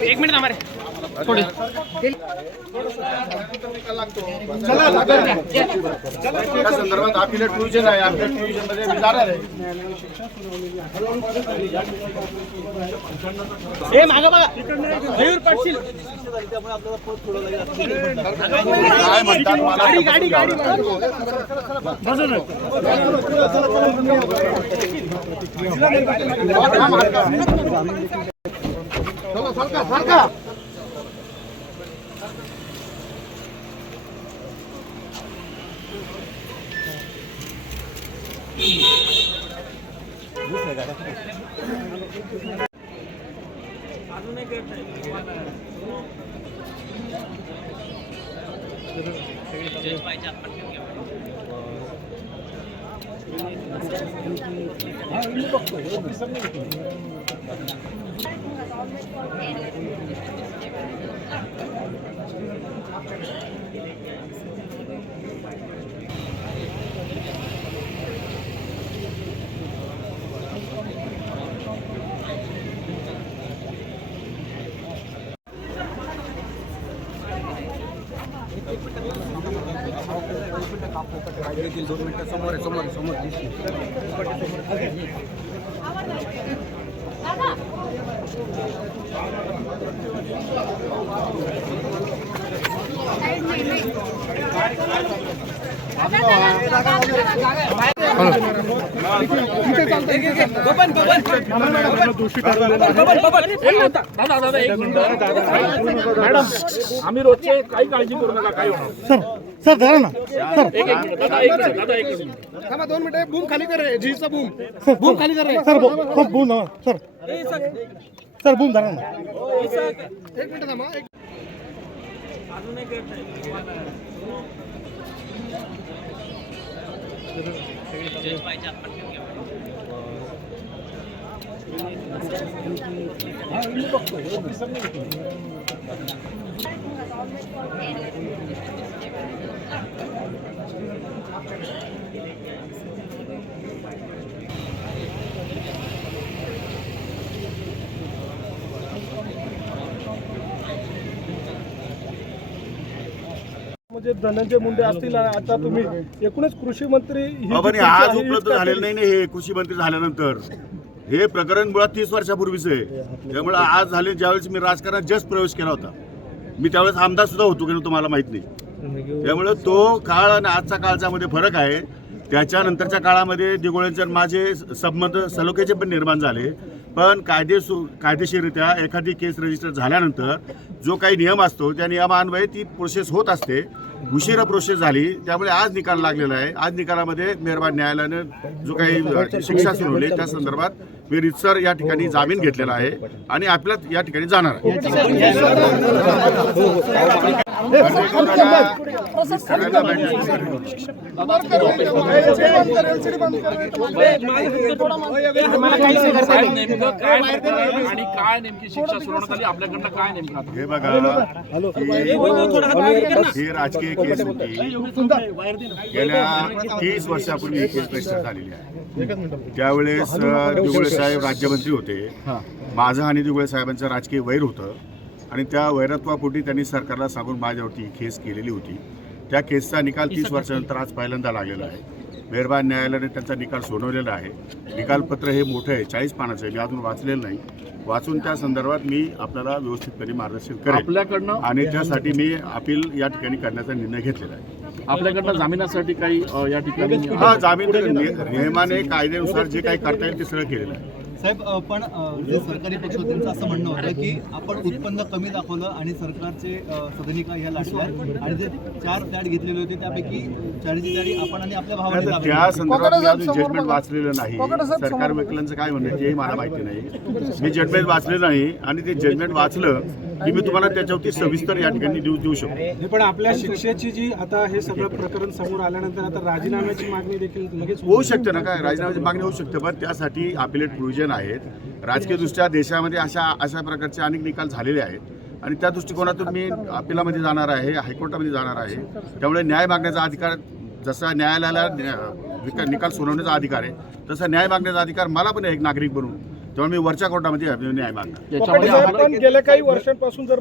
एक मिनिट हमारे थोडे त्या संदर्भात अपीलेट प्रोव्हिजन आहे. अपीलेट प्रोव्हिजन मध्ये मी जाणार आहे. हे मागे बघा मयूर पाटील काय म्हणतात मला गाडी गाडी मॅडम आम्ही रोजचे काही काळजी करू नका काय होणार सर धरा ना सर थांबा 2 मिनिटं बूम खाली कर जीचा बूम बूम खाली कर sir boom sir sir boom धरा ना 1 मिनिट थांबा अजून एक म्हणजे धनंजय मुंडे असतील आता तुम्ही एकूणच कृषी मंत्री आज उपलब्ध झालेलं नाही. हे कृषी मंत्री झाल्यानंतर हे प्रकरण मुळात 30 वर्षापूर्वीच आहे. त्यामुळे आज झाले ज्यावेळेस मी राजकारणात जस्ट प्रवेश केला होता, मी त्यावेळेस आमदार सुद्धा होतो की तुम्हाला माहित नाही. त्यामुळे तो काळ आणि आजचा काळचा मध्ये फरक आहे. त्याच्यानंतरच्या काळामध्ये दिगोळ्यांचे माझे संबंध सलोख्याचे पण निर्माण झाले. पण कायदेशीररित्या एखादी केस रजिस्टर झाल्यानंतर जो काही नियम असतो त्या नियमान्वये ती प्रोसेस होत असते. उशिरा प्रोसेस झाली, त्यामुळे आज निकाल लागलेला आहे. आज निकालामध्ये मेहरबान न्यायालयानं जो काही शिक्षा सुनावली त्या संदर्भात मी रितसर या ठिकाणी जामीन घेतलेला आहे आणि आपल्याला या ठिकाणी जाणार आहे. आणि काय नेमकी शिक्षा सुनावण्यात आली आपल्याकडनं काय नेमकं हे बघा, ही राजकीय केस होती. गेल्या 30 वर्षापूर्वी ही केस रजिस्टर झालेली आहे. त्यावेळेस दिगोळे साहेब राज्यमंत्री होते. माझं आणि दिगोळे साहेबांचं राजकीय वैर होतं आणि त्या वैरत्वापोटी त्यांनी सरकारला सांगून माझ्यावरती केस केलेली होती. त्या केसचा निकाल 30 वर्षानंतर आज पहिल्यांदा लागलेला आहे. मेहरबान न्यायालयाने त्यांचा निकाल सोडवलेला आहे. निकालपत्र हे मोठं आहे, 40 पानाचं आहे. मी अजून वाचलेलं नाही. वाचून त्या संदर्भात मी आपल्याला व्यवस्थितपणे मार्गदर्शन करेन आपल्याकडनं आणि त्यासाठी मी अपील या ठिकाणी करण्याचा निर्णय घेतलेला आहे. आपल्याकडनं जामिनासाठी काही या ठिकाणी जामीन नियमाने कायद्यानुसार जे काही करता येईल ते सगळं केलेलं आहे. साहेब, पण जे सरकारी पक्ष होते त्यांचं असं म्हणणं होतं की आपण उत्पन्न कमी दाखवलं आणि सरकारचे सदनिका ह्या लाटल्या आणि जे 4 फ्लॅट घेतलेले होते त्यापैकी 4ची आपण आणि आपल्या भावाने त्या संदर्भात मी अजून जजमेंट वाचलेलं नाही. सरकार वकिलांचं काय म्हणणं तेही मला माहिती नाही. मी जजमेंट वाचलेलं नाही आणि ते जजमेंट वाचलं की मी तुम्हाला त्याच्यावरती सविस्तर या ठिकाणी देऊ शकतो. पण आपल्या शिक्षेची जी आता हे सगळं प्रकरण समोर आल्यानंतर आता राजीनाम्याची मागणी देखील लगेच होऊ शकते ना. काय राजीनाम्याची मागणी होऊ शकते, पण त्यासाठी अपीलेट प्रोव्हिजन आहेत. राजकीय दृष्ट्या देशामध्ये अशा प्रकारचे अनेक निकाल झालेले आहेत आणि त्या दृष्टिकोनातून मी अपिलामध्ये जाणार आहे, हायकोर्टामध्ये जाणार आहे. त्यामुळे न्याय मागण्याचा अधिकार जसा न्यायालयाला निकाल सुनावण्याचा अधिकार आहे तसा न्याय मागण्याचा अधिकार मला पण आहे एक नागरिक बनून. तेव्हा मी वरच्या कोर्टामध्ये न्याय मागणार. याच्यामध्ये पण गेल्या काही वर्षांपासून जर